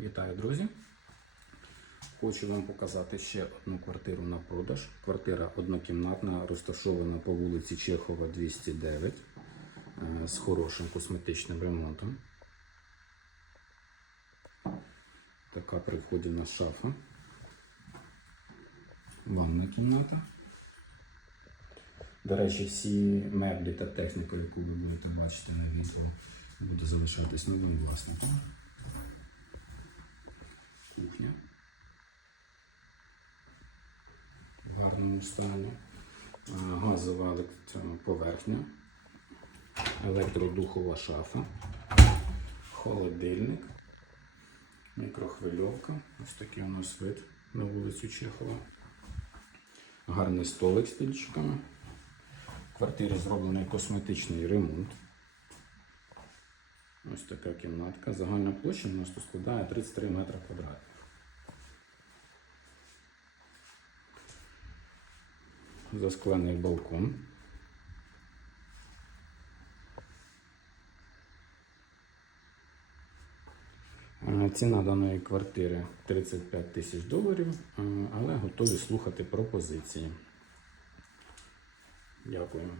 Вітаю, друзі! Хочу вам показати ще одну квартиру на продаж. Квартира однокімнатна, розташована по вулиці Чехова, 209 е, з хорошим косметичним ремонтом. Така при вході на шафа. Ванна кімната. До речі, всі меблі та техніку, яку ви будете бачити на відео, буде залишатись новим власником. Стані. Газова поверхня. Електродухова шафа. Холодильник. Мікрохвильовка. Ось такий у нас вид на вулицю Чехова. Гарний столик з стільчиками. В квартирі зроблений косметичний ремонт. Ось така кімнатка. Загальна площа у нас тут складає 33 метри квадратних. Засклений балкон. Ціна даної квартири 35 тисяч доларів, але готові слухати пропозиції. Дякую.